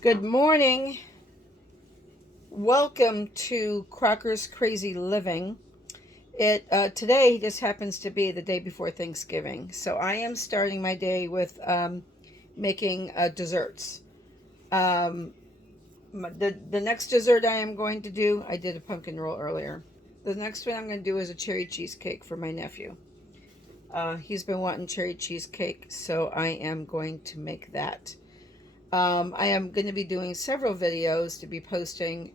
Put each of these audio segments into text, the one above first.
Good morning. Welcome to Crocker's Crazy Living. It today just happens to be the day before Thanksgiving, so I am starting my day with making desserts. Um, the next dessert I am going to do, I did a pumpkin roll earlier. The next one I'm going to do is a cherry cheesecake for my nephew. He's been wanting cherry cheesecake, so I am going to make that. I am going to be doing several videos to be posting.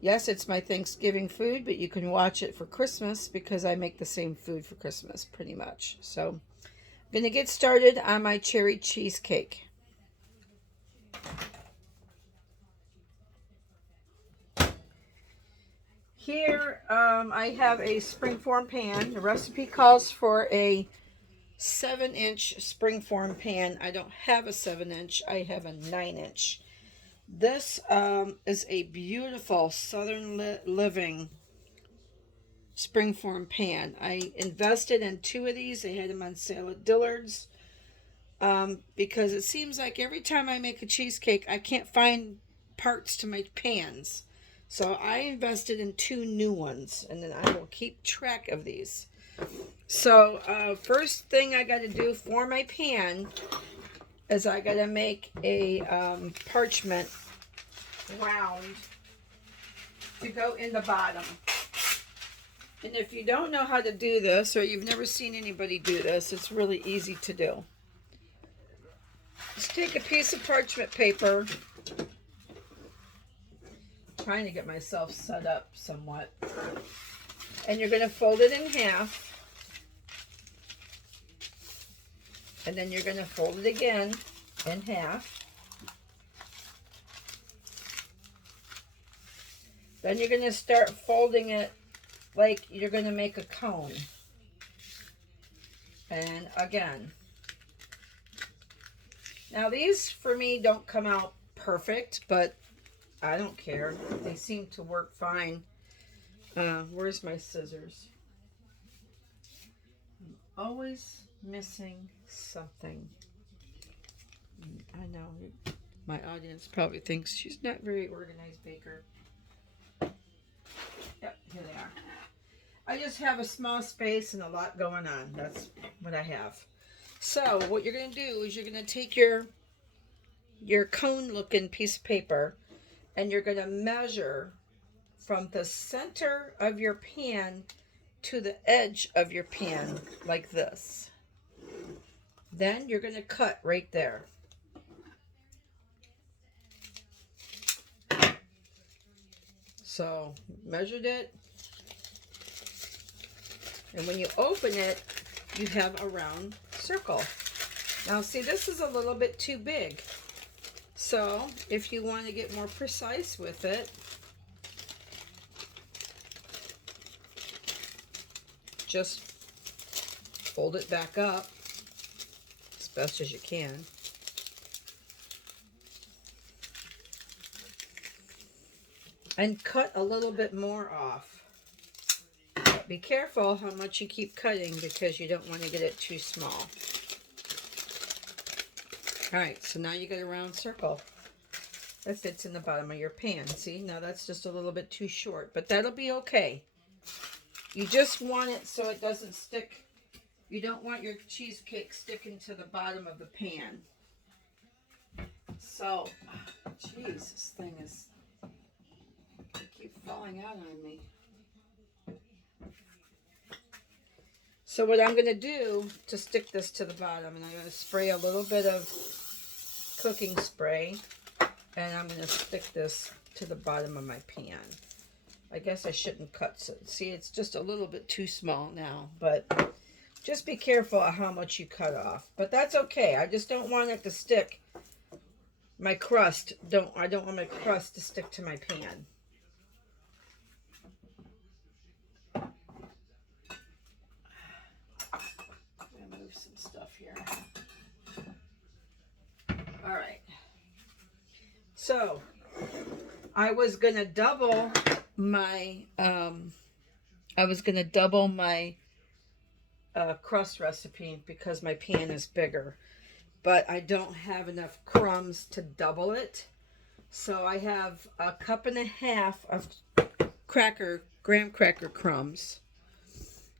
Yes, it's my Thanksgiving food, but you can watch it for Christmas because I make the same food for Christmas pretty much. So I'm going to get started on my cherry cheesecake. Here I have a springform pan. The recipe calls for a 7-inch springform pan. I don't have a 7-inch, I have a 9-inch. This is a beautiful Southern Living springform pan. I invested in two of these. I had them on sale at Dillard's because it seems like every time I make a cheesecake, I can't find parts to my pans. So I invested in two new ones, and then I will keep track of these. So first thing I got to do for my pan is I got to make a parchment round to go in the bottom. And if you don't know how to do this, or you've never seen anybody do this, it's really easy to do. Just take a piece of parchment paper. I'm trying to get myself set up somewhat. And you're going to fold it in half. And then you're going to fold it again in half. Then you're going to start folding it like you're going to make a cone. And again. Now these for me don't come out perfect, but I don't care. They seem to work fine. Where's my scissors? I'm always missing something. I know my audience probably thinks she's not very organized baker. Yep, here they are. I just have a small space and a lot going on. That's what I have. So what you're going to do is you're going to take your cone looking piece of paper and you're going to measure from the center of your pan to the edge of your pan like this. Then you're going to cut right there. So measured it, and when you open it, you have a round circle. Now see, this is a little bit too big. So if you want to get more precise with it, just fold it back up as best as you can. And cut a little bit more off. But be careful how much you keep cutting because you don't want to get it too small. Alright, so now you got a round circle that fits in the bottom of your pan. See, now that's just a little bit too short, but that'll be okay. You just want it so it doesn't stick. You don't want your cheesecake sticking to the bottom of the pan. So, geez, this thing is, they keep falling out on me. So what I'm going to do to stick this to the bottom, and I'm going to spray a little bit of cooking spray, and I'm going to stick this to the bottom of my pan. I guess I shouldn't cut it. See, it's just a little bit too small now, but just be careful of how much you cut off. But that's okay. I just don't want it to stick. My crust, I don't want my crust to stick to my pan. I'm going to move some stuff here. All right. So, I was going to double my crust recipe because my pan is bigger, but I don't have enough crumbs to double it. So I have a cup and a half of graham cracker crumbs.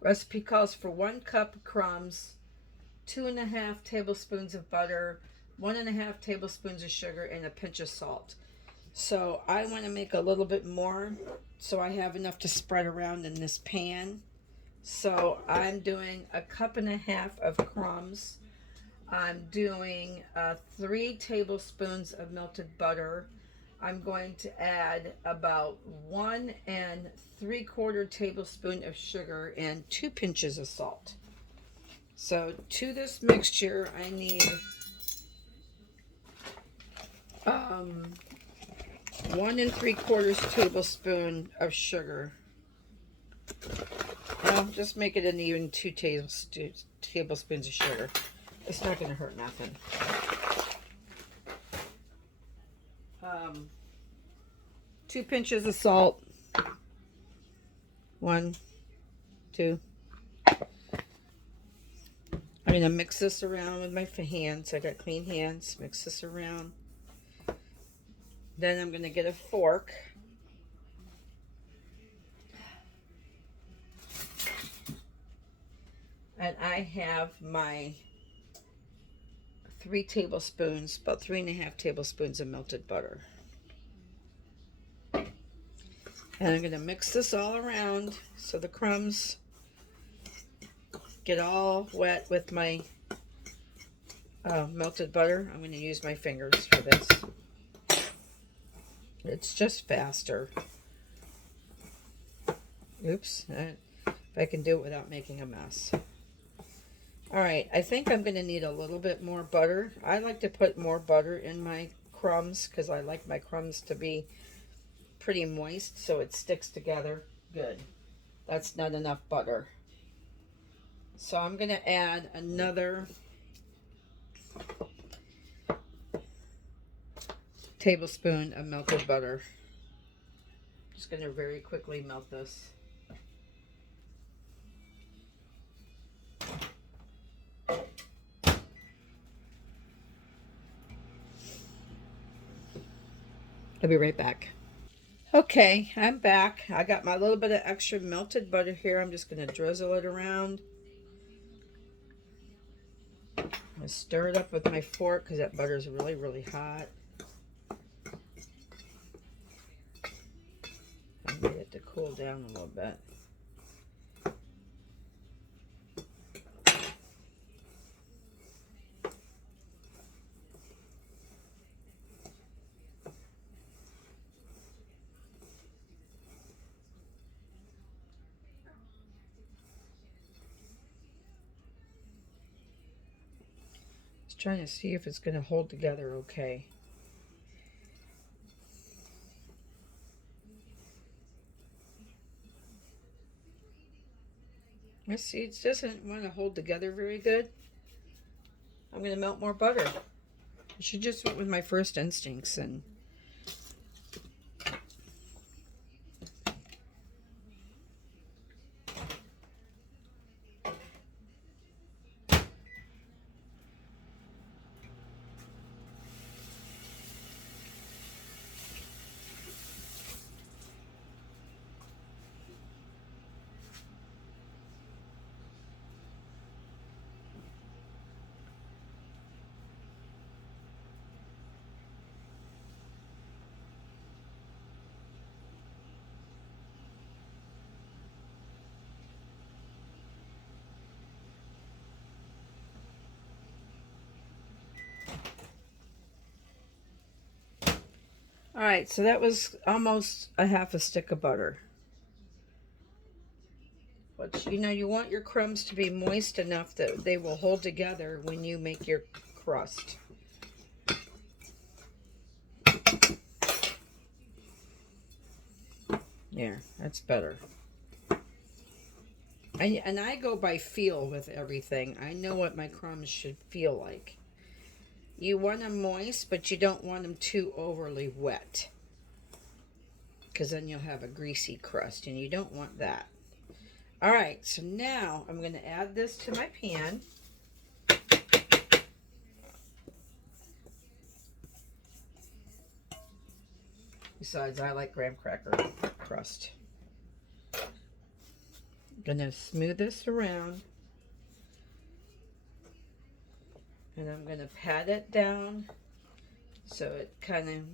Recipe calls for 1 cup of crumbs, 2.5 tablespoons of butter, 1.5 tablespoons of sugar, and a pinch of salt. So I want to make a little bit more so I have enough to spread around in this pan. So I'm doing a cup and a half of crumbs. I'm doing 3 tablespoons of melted butter. I'm going to add about 1 3/4 tablespoon of sugar and 2 pinches of salt. So to this mixture, I need 1 3/4 tablespoon of sugar. Well, just make it an even 2 tablespoons of sugar. It's not going to hurt nothing. 2 pinches of salt. 1, 2. I'm going to mix this around with my hands. I got clean hands. Mix this around. Then I'm going to get a fork. And I have my 3 tablespoons, about 3.5 tablespoons of melted butter. And I'm going to mix this all around so the crumbs get all wet with my melted butter. I'm going to use my fingers for this. It's just faster. Oops. If I can do it without making a mess. Alright, I think I'm going to need a little bit more butter. I like to put more butter in my crumbs because I like my crumbs to be pretty moist so it sticks together good. That's not enough butter. So I'm going to add another tablespoon of melted butter. Just going to very quickly melt this. I'll be right back. Okay, I'm back. I got my little bit of extra melted butter here. I'm just going to drizzle it around. I'm going to stir it up with my fork because that butter is really, really hot. I need it to cool down a little bit. Just trying to see if it's going to hold together okay. My seeds doesn't want to hold together very good. I'm going to melt more butter. I should just went with my first instincts and all right, so that was almost a half a stick of butter. But you know, you want your crumbs to be moist enough that they will hold together when you make your crust. Yeah, that's better. And I go by feel with everything. I know what my crumbs should feel like. You want them moist, but you don't want them too overly wet, because then you'll have a greasy crust, and you don't want that. All right, so now I'm going to add this to my pan. Besides, I like graham cracker crust. I'm gonna smooth this around. And I'm gonna pat it down so it kind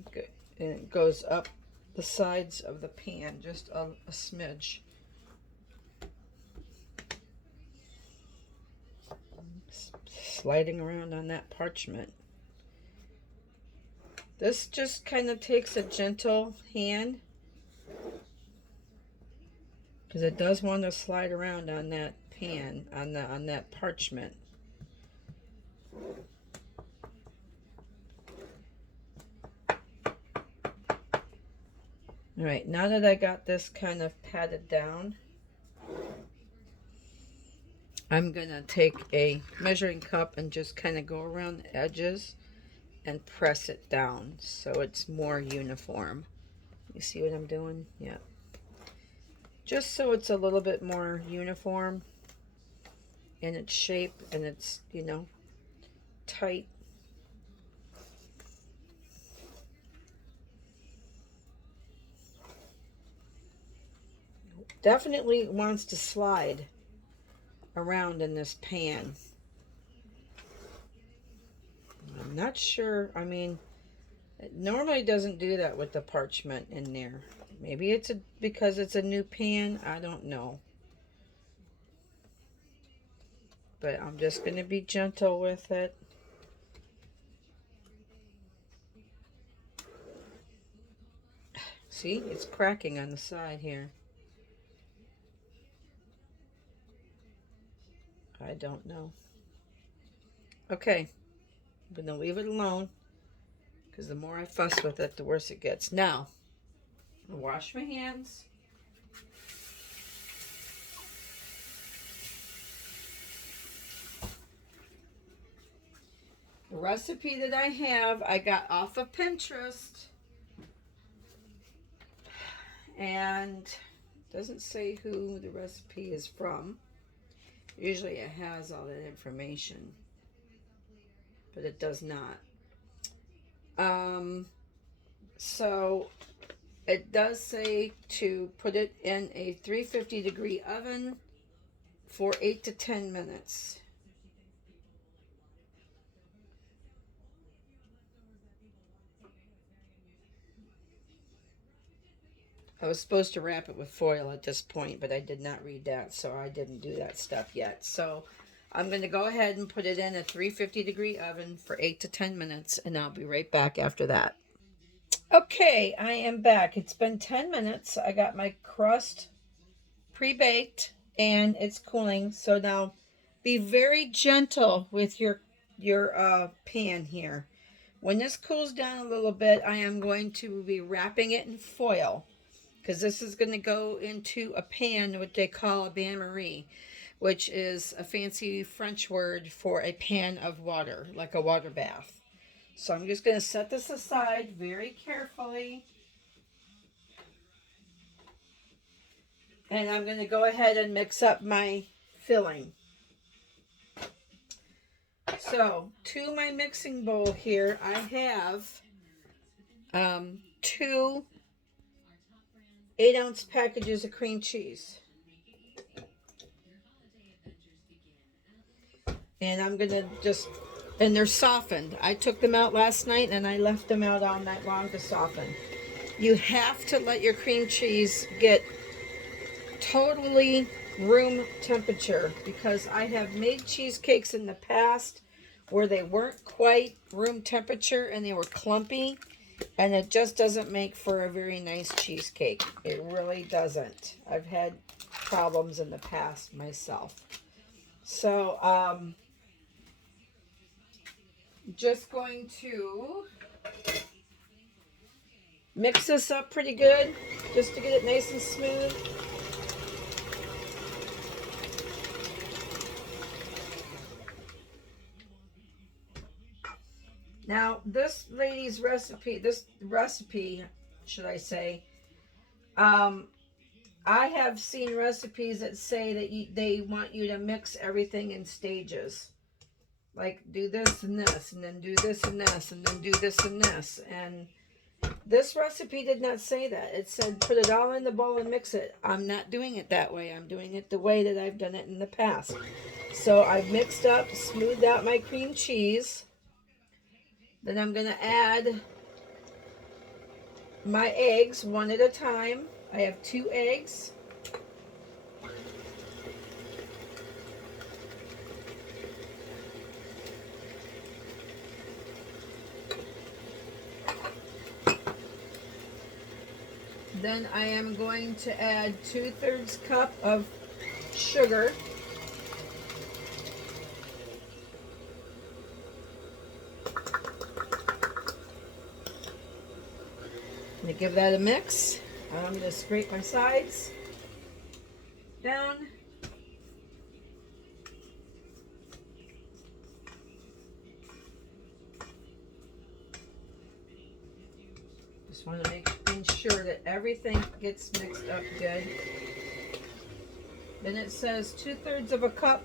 of goes up the sides of the pan, just a smidge. Sliding around on that parchment. This just kind of takes a gentle hand, because it does want to slide around on that pan, on that parchment. All right, now that I got this kind of patted down, I'm gonna take a measuring cup and just kind of go around the edges and press it down so it's more uniform. You see what I'm doing? Yeah. Just so it's a little bit more uniform in its shape and it's, you know, tight. Definitely wants to slide around in this pan. I'm not sure. I mean, it normally doesn't do that with the parchment in there. Maybe it's because it's a new pan. I don't know. But I'm just going to be gentle with it. See, it's cracking on the side here. I don't know. Okay, I'm going to leave it alone, because the more I fuss with it, the worse it gets. Now, I'm going to wash my hands. The recipe that I have, I got off of Pinterest. And it doesn't say who the recipe is from. Usually it has all that information, but it does not. So it does say to put it in a 350-degree oven for 8 to 10 minutes. I was supposed to wrap it with foil at this point, but I did not read that, so I didn't do that stuff yet. So I'm going to go ahead and put it in a 350-degree oven for 8 to 10 minutes, and I'll be right back after that. Okay, I am back. It's been 10 minutes. I got my crust pre-baked, and it's cooling. So now be very gentle with your pan here. When this cools down a little bit, I am going to be wrapping it in foil, because this is going to go into a pan, what they call a bain-marie, which is a fancy French word for a pan of water, like a water bath. So I'm just going to set this aside very carefully. And I'm going to go ahead and mix up my filling. So to my mixing bowl here, I have 2 8-ounce packages of cream cheese. And I'm going to and they're softened. I took them out last night and I left them out all night long to soften. You have to let your cream cheese get totally room temperature, because I have made cheesecakes in the past where they weren't quite room temperature and they were clumpy, and it just doesn't make for a very nice cheesecake. It really doesn't. I've had problems in the past myself. So just going to mix this up pretty good just to get it nice and smooth. Now this lady's recipe, should I say, I have seen recipes that say that they want you to mix everything in stages. Like do this and this, and then do this and this, and then do this and this. And This recipe did not say that. It said put it all in the bowl and mix it. I'm not doing it that way. I'm doing it the way that I've done it in the past. So I've mixed up, smoothed out my cream cheese. Then I'm going to add my eggs one at a time. I have 2 eggs. Then I am going to add 2/3 cup of sugar. I'm going to give that a mix. I'm going to scrape my sides down. Just want to ensure that everything gets mixed up good. Then it says 2/3 of a cup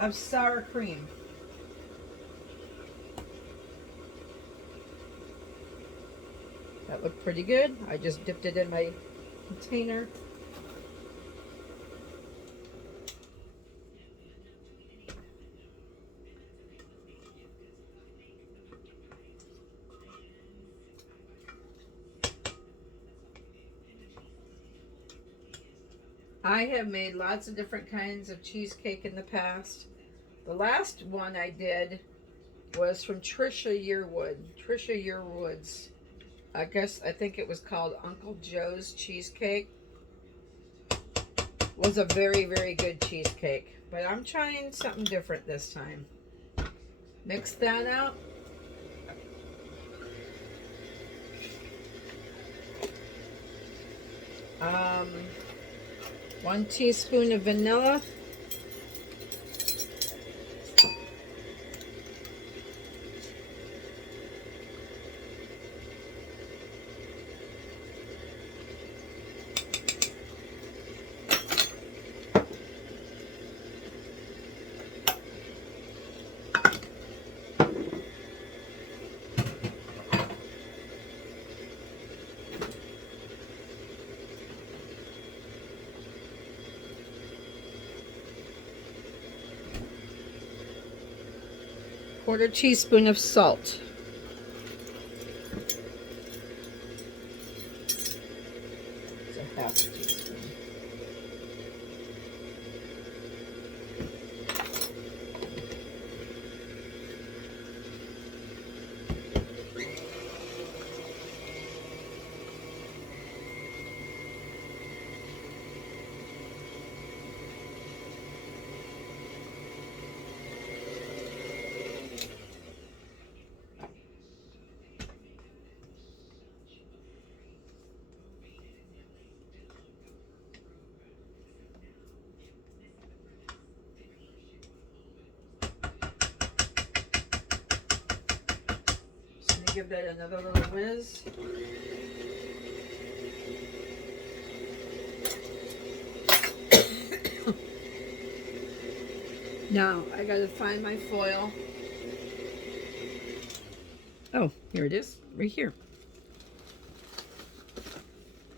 of sour cream. That looked pretty good. I just dipped it in my container. I have made lots of different kinds of cheesecake in the past. The last one I did was from Trisha Yearwood's. I think it was called Uncle Joe's Cheesecake. Was a very, very good cheesecake. But I'm trying something different this time. Mix that out. Um, 1 teaspoon of vanilla. Quarter teaspoon of salt. It's a half a teaspoon. Give that another little whiz. Now I gotta find my foil. Oh, here it is, right here.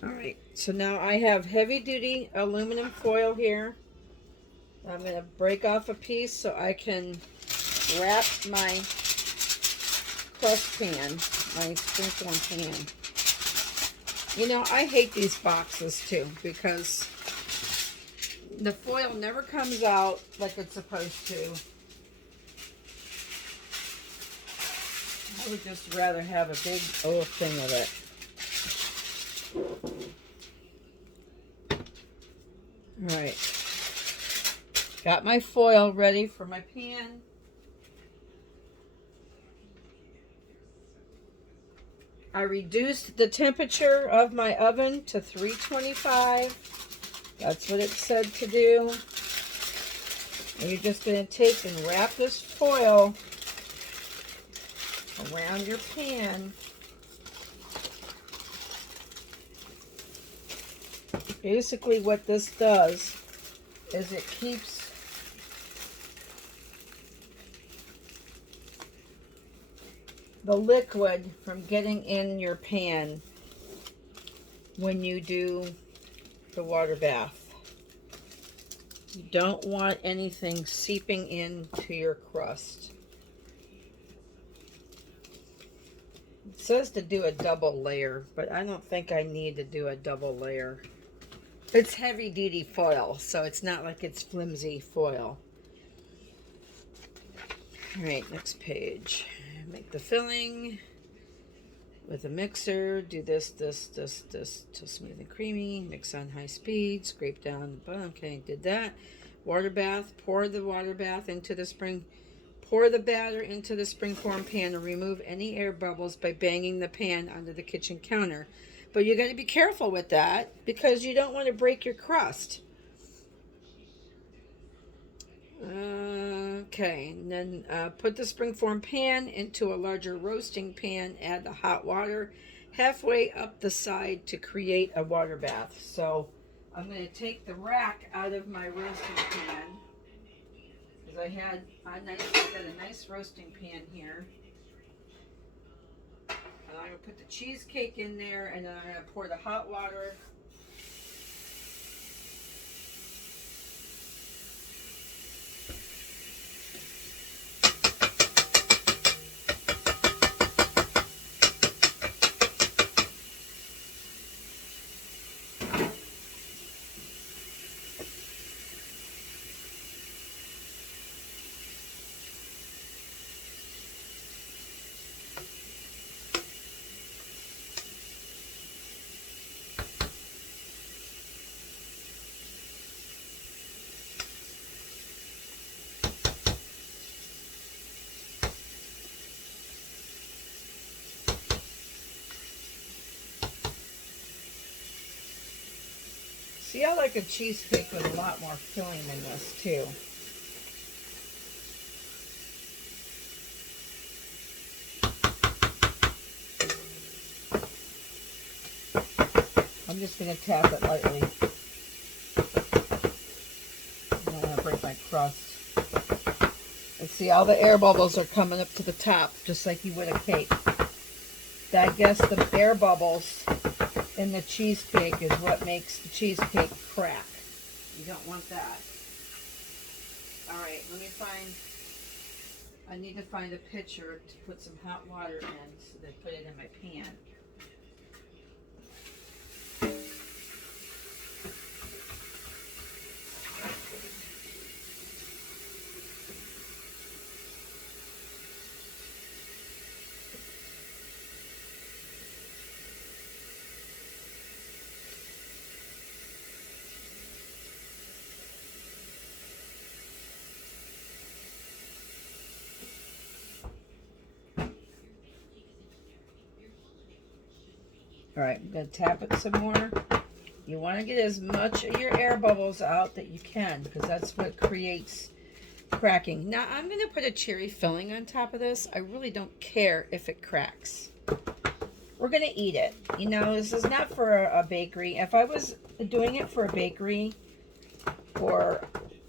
All right, so now I have heavy duty aluminum foil here. I'm gonna break off a piece so I can wrap my crust pan, my sprinkling pan. You know, I hate these boxes too because the foil never comes out like it's supposed to. I would just rather have a big old thing of it. All right. Got my foil ready for my pan. I reduced the temperature of my oven to 325. That's what it said to do. And you're just going to take and wrap this foil around your pan. Basically what this does is it keeps the liquid from getting in your pan when you do the water bath. You don't want anything seeping into your crust. It says to do a double layer, but I don't think I need to do a double layer. It's heavy duty foil, so it's not like it's flimsy foil. Alright, next page. Make the filling with a mixer. Do this till smooth and creamy. Mix on high speed. Scrape down the bottom. Okay, did that. Water bath. Pour the water bath into the spring. Pour the batter into the springform pan and remove any air bubbles by banging the pan onto the kitchen counter. But you got to be careful with that because you don't want to break your crust. Okay, and then put the springform pan into a larger roasting pan. Add the hot water halfway up the side to create a water bath. So I'm going to take the rack out of my roasting pan because I got a nice roasting pan here. And I'm going to put the cheesecake in there, and then I'm going to pour the hot water. See, I like a cheesecake with a lot more filling than this, too. I'm just going to tap it lightly. I don't want to break my crust. And see, all the air bubbles are coming up to the top, just like you would a cake. I guess the air bubbles in the cheesecake is what makes the cheesecake crack. You don't want that. Alright, I need to find a pitcher to put some hot water in so that I put it in my pan. Alright, I'm going to tap it some more. You want to get as much of your air bubbles out that you can because that's what creates cracking. Now, I'm going to put a cherry filling on top of this. I really don't care if it cracks. We're going to eat it. You know, this is not for a bakery. If I was doing it for a bakery or,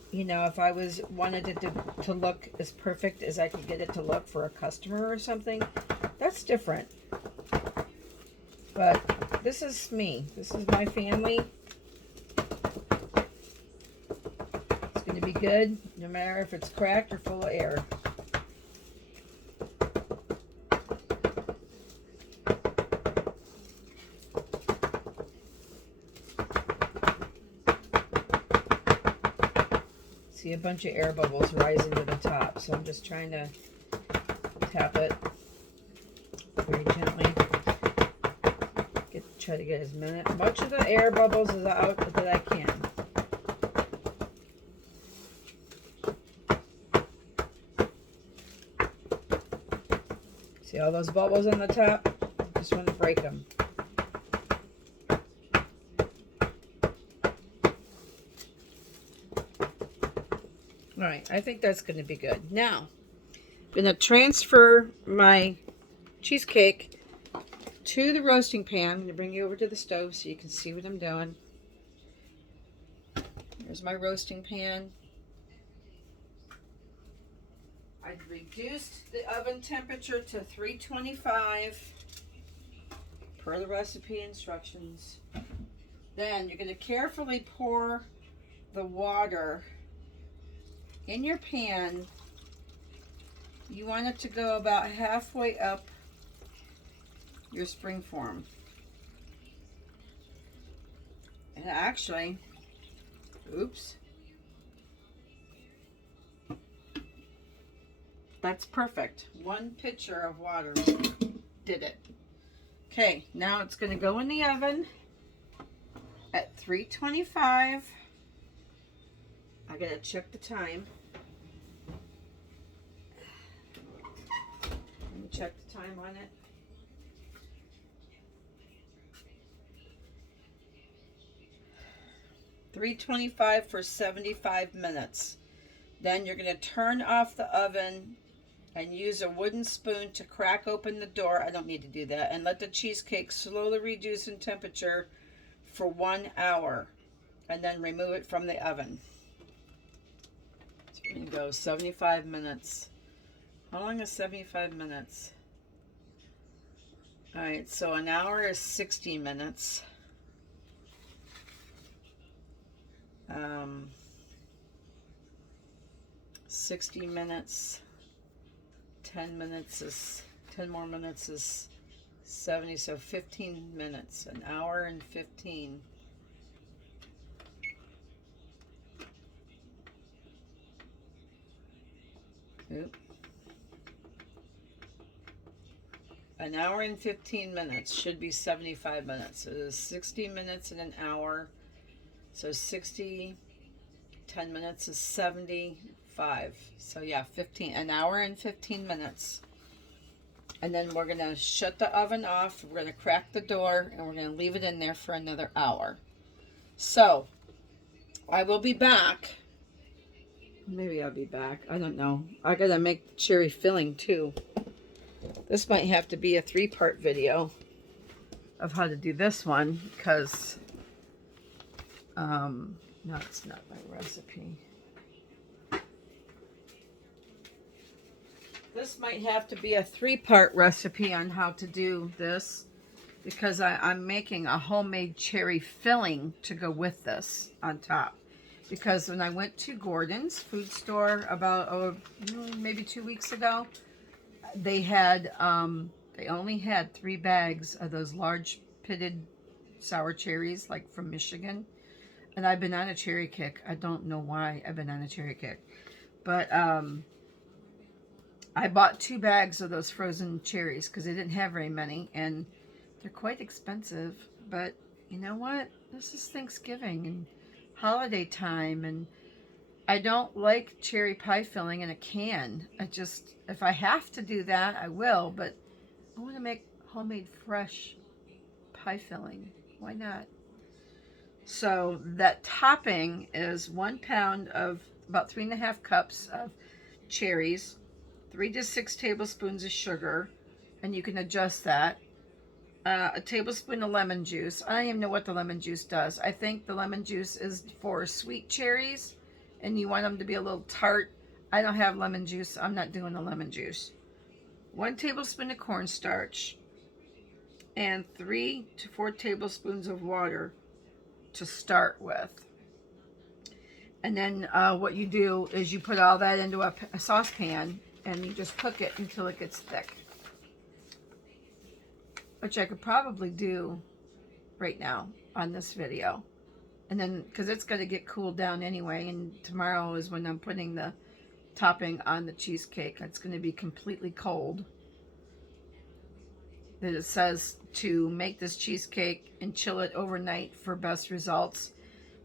you know, if I wanted it to look as perfect as I could get it to look for a customer or something, that's different. But this is me. This is my family. It's going to be good, no matter if it's cracked or full of air. See a bunch of air bubbles rising to the top, so I'm just trying to tap it very gently. Try to get as much of the air bubbles as out that I can. See all those bubbles on the top? Just want to break them. Alright, I think that's going to be good. Now, I'm going to transfer my cheesecake to the roasting pan. I'm going to bring you over to the stove so you can see what I'm doing. Here's my roasting pan. I reduced the oven temperature to 325 per the recipe instructions. Then you're going to carefully pour the water in your pan. You want it to go about halfway up your spring form. And actually, oops. That's perfect. 1 pitcher of water did it. Okay, now it's going to go in the oven at 325. I gotta check the time. Let me check the time on it. $325 for 75 minutes. Then you're going to turn off the oven and use a wooden spoon to crack open the door. I don't need to do that. And let the cheesecake slowly reduce in temperature for 1 hour. And then remove it from the oven. So we're going to go 75 minutes. How long is 75 minutes? Alright, so an hour is 60 minutes. 60 minutes, 10 minutes is, 10 more minutes is 70, so 15 minutes, an hour and 15. Oop. An hour and 15 minutes should be 75 minutes. It is 60 minutes in an hour. So 60, 10 minutes is 75. So yeah, 15, an hour and 15 minutes. And then we're gonna shut the oven off. We're gonna crack the door and we're gonna leave it in there for another hour. So I will be back. Maybe I'll be back. I don't know. I gotta make the cherry filling too. This might have to be a 3-part video of how to do this one because no, it's not my recipe. This might have to be a 3-part recipe on how to do this because I'm making a homemade cherry filling to go with this on top. Because when I went to Gordon's food store about maybe 2 weeks ago, they had they only had 3 bags of those large pitted sour cherries, like from Michigan. And I've been on a cherry kick. I don't know why I've been on a cherry kick. But I bought 2 bags of those frozen cherries because they didn't have very many. And they're quite expensive. But you know what? This is Thanksgiving and holiday time. And I don't like cherry pie filling in a can. If I have to do that, I will. But I want to make homemade fresh pie filling. Why not? So that topping is 1 pound of about 3.5 cups of cherries, 3 to 6 tablespoons of sugar, and you can adjust that. A tablespoon of lemon juice. I don't even know what the lemon juice does. I think the lemon juice is for sweet cherries, and you want them to be a little tart. I don't have lemon juice. I'm not doing the lemon juice. 1 tablespoon of cornstarch, and 3 to 4 tablespoons of water to start with. And then what you do is you put all that into a saucepan and you just cook it until it gets thick, which I could probably do right now on this video. And then because it's going to get cooled down anyway, and tomorrow is when I'm putting the topping on the cheesecake. It's going to be completely cold. That it says to make this cheesecake and chill it overnight for best results.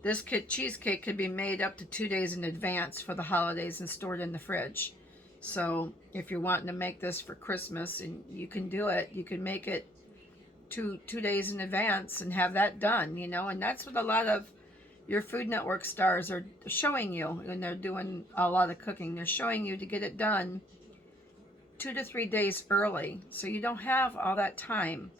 This cheesecake could be made up to 2 days in advance for the holidays and stored in the fridge. So if you're wanting to make this for Christmas, and you can do it, you can make it two days in advance and have that done, you know. And that's what a lot of your Food Network stars are showing you when they're doing a lot of cooking. They're showing you to get it done 2 to 3 days early, so you don't have all that time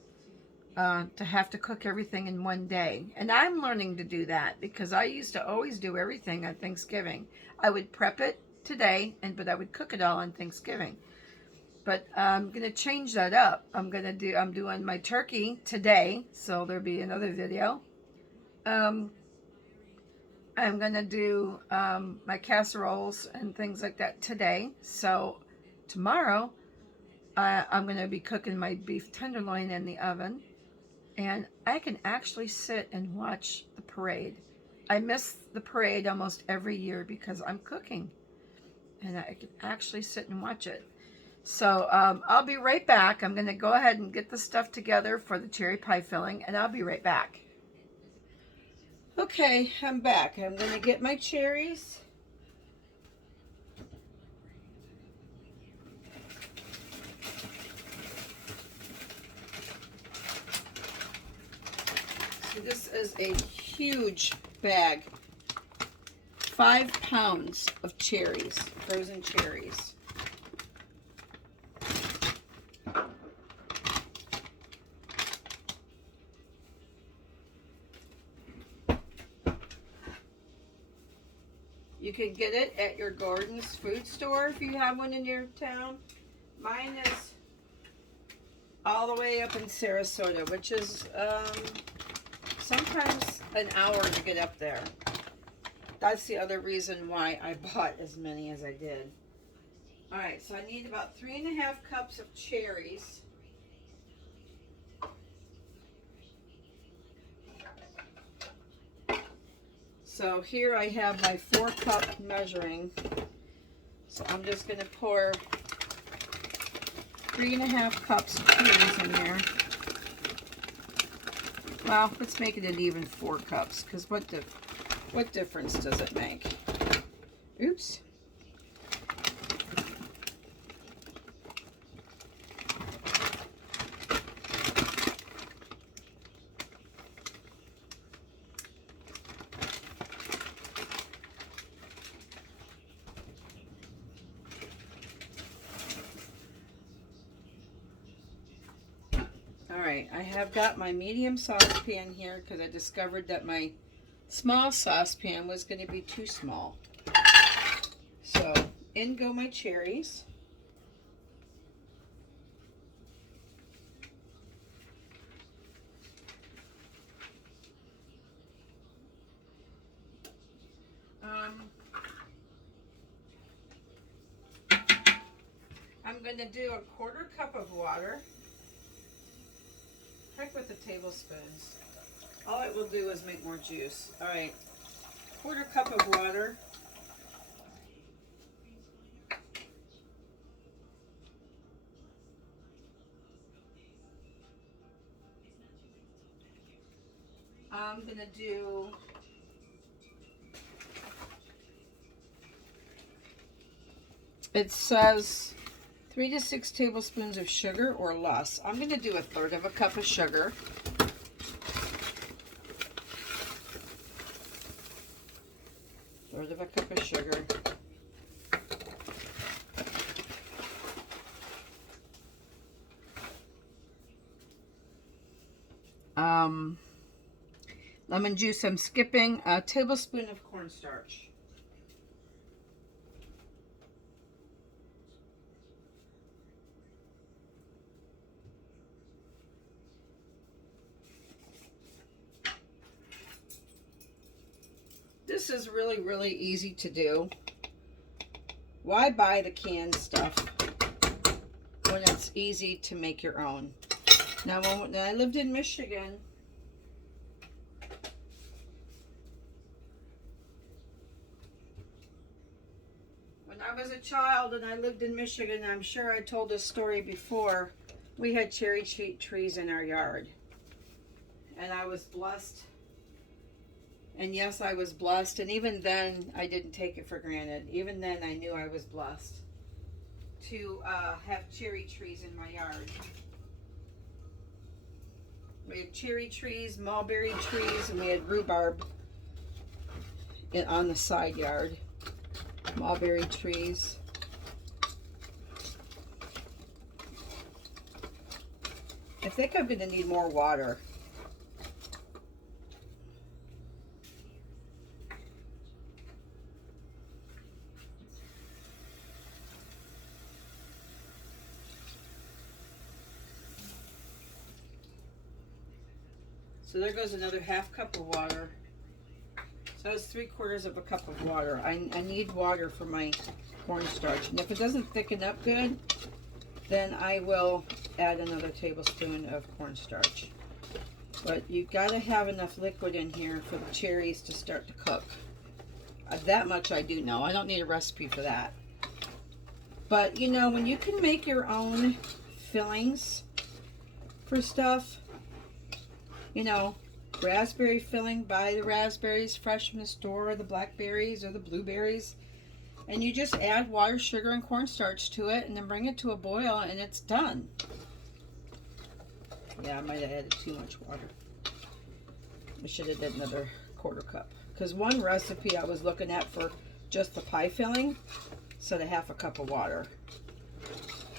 to have to cook everything in 1 day. And I'm learning to do that because I used to always do everything on Thanksgiving. I would prep it today, but I would cook it all on Thanksgiving. But I'm gonna change that up. I'm doing my turkey today, so there'll be another video. Um, I'm gonna do my casseroles and things like that today. So tomorrow, I'm gonna be cooking my beef tenderloin in the oven, and I can actually sit and watch the parade. I miss the parade almost every year because I'm cooking, and I can actually sit and watch it. So I'll be right back. I'm going to go ahead and get the stuff together for the cherry pie filling, and I'll be right back. Okay, I'm back. I'm going to get my cherries. So this is a huge bag. 5 pounds of cherries, frozen cherries. You can get it at your Gordon's food store if you have one in your town. Mine is all the way up in Sarasota, which is sometimes an hour to get up there. That's the other reason why I bought as many as I did. Alright, so I need about 3.5 cups of cherries. So here I have my 4-cup measuring. So I'm just going to pour 3.5 cups of cherries in there. Well, let's make it an even 4 cups, because what difference does it make? Oops. Alright, I have got my medium saucepan here because I discovered that my small saucepan was going to be too small. So, in go my cherries. I'm going to do a 1/4 cup of water. Heck with the tablespoons. All it will do is make more juice. Alright, 1/4 cup of water. I'm going to do it says 3 to 6 tablespoons of sugar or less. I'm going to do 1/3 cup of sugar. A cup of sugar. Lemon juice, I'm skipping a tablespoon of cornstarch. This is really, really easy to do. Why buy the canned stuff when it's easy to make your own? Now, when I lived in Michigan, when I was a child and I lived in Michigan, I'm sure I told this story before, we had cherry trees in our yard. And I was blessed. And yes, I was blessed. And even then, I didn't take it for granted. Even then, I knew I was blessed to have cherry trees in my yard. We had cherry trees, mulberry trees, and we had rhubarb on the side yard. Mulberry trees. I think I'm going to need more water. So there goes another half cup of water. So that's 3/4 of a cup of water. I need water for my cornstarch. And if it doesn't thicken up good, then I will add another tablespoon of cornstarch. But you've got to have enough liquid in here for the cherries to start to cook. That much I do know. I don't need a recipe for that. But you know, when you can make your own fillings for stuff, you know, raspberry filling, buy the raspberries fresh from the store, or the blackberries or the blueberries, and you just add water, sugar, and cornstarch to it, and then bring it to a boil, and it's done. Yeah, I might have added too much water. I should have did another 1/4 cup. Because one recipe I was looking at for just the pie filling said a half a cup of water.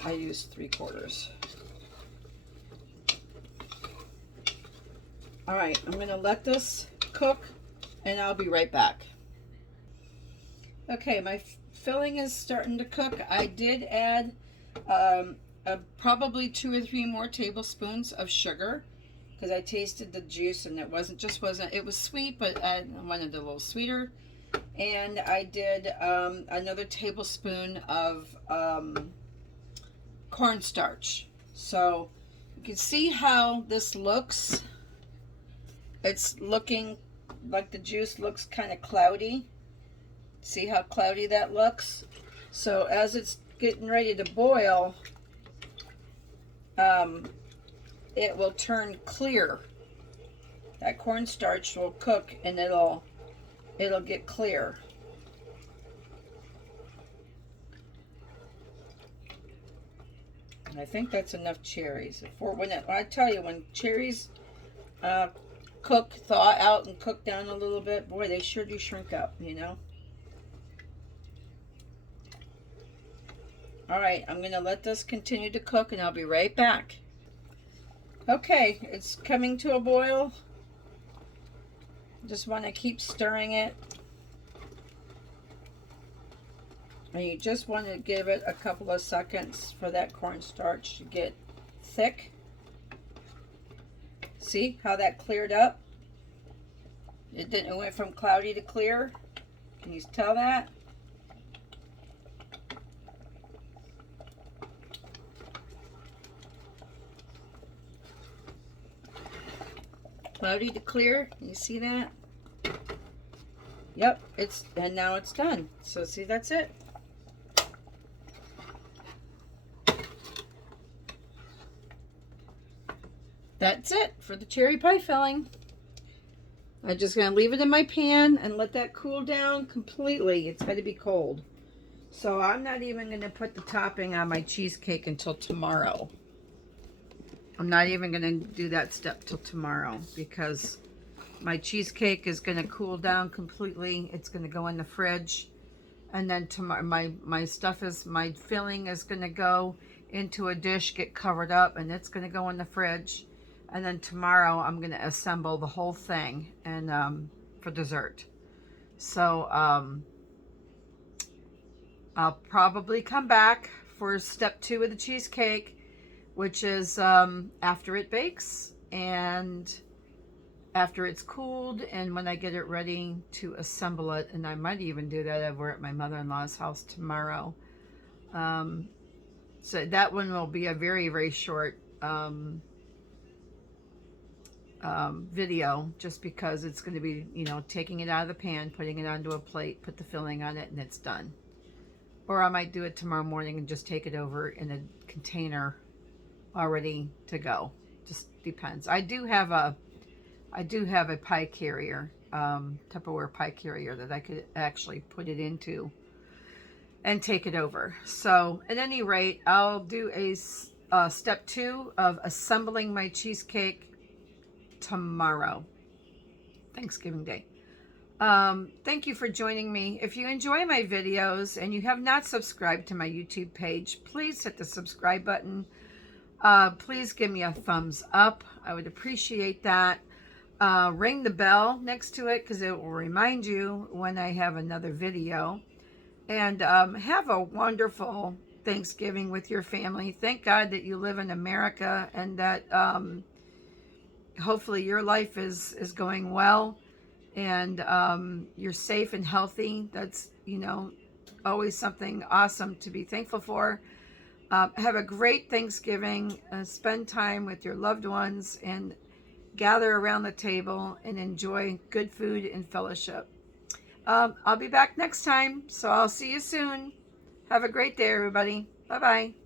I used 3/4. All right, I'm going to let this cook, and I'll be right back. Okay, my filling is starting to cook. I did add probably 2 or 3 more tablespoons of sugar, because I tasted the juice and it wasn't, it was sweet, but I wanted it a little sweeter. And I did another tablespoon of cornstarch. So you can see how this looks. It's looking like the juice looks kind of cloudy. See how cloudy that looks? So as it's getting ready to boil, it will turn clear. That cornstarch will cook and it'll get clear. And I think that's enough cherries. I tell you, when cherries thaw out and cook down a little bit, boy, they sure do shrink up, you know. All right, I'm going to let this continue to cook, and I'll be right back. Okay, it's coming to a boil. Just want to keep stirring it. And you just want to give it a couple of seconds for that cornstarch to get thick. See how that cleared up? It went from cloudy to clear. Can you tell that? Cloudy to clear. Can you see that? Yep, and now it's done. So see, that's it. That's it for the cherry pie filling. I'm just going to leave it in my pan and let that cool down completely. It's got to be cold. So I'm not even going to put the topping on my cheesecake until tomorrow. I'm not even going to do that step till tomorrow, because my cheesecake is going to cool down completely. It's going to go in the fridge. And then tomorrow, my filling is going to go into a dish, get covered up, and it's going to go in the fridge. And then tomorrow I'm going to assemble the whole thing and for dessert. So I'll probably come back for step 2 of the cheesecake, which is after it bakes and after it's cooled, and when I get it ready to assemble it. And I might even do that over at my mother-in-law's house tomorrow. So that one will be a very, very short video, just because it's going to be, you know, taking it out of the pan, putting it onto a plate, put the filling on it, and it's done. Or I might do it tomorrow morning and just take it over in a container already to go. Just depends. I do have a pie carrier, Tupperware pie carrier, that I could actually put it into and take it over. So at any rate, I'll do a step 2 of assembling my cheesecake tomorrow, Thanksgiving Day. Thank you for joining me. If you enjoy my videos and you have not subscribed to my YouTube page, please hit the subscribe button. Please give me a thumbs up. I would appreciate that. Ring the bell next to it, because it will remind you when I have another video. And have a wonderful Thanksgiving with your family. Thank God that you live in America, and that hopefully your life is going well, and you're safe and healthy. That's, always something awesome to be thankful for. Have a great Thanksgiving. Spend time with your loved ones and gather around the table and enjoy good food and fellowship. I'll be back next time, so I'll see you soon. Have a great day, everybody. Bye bye.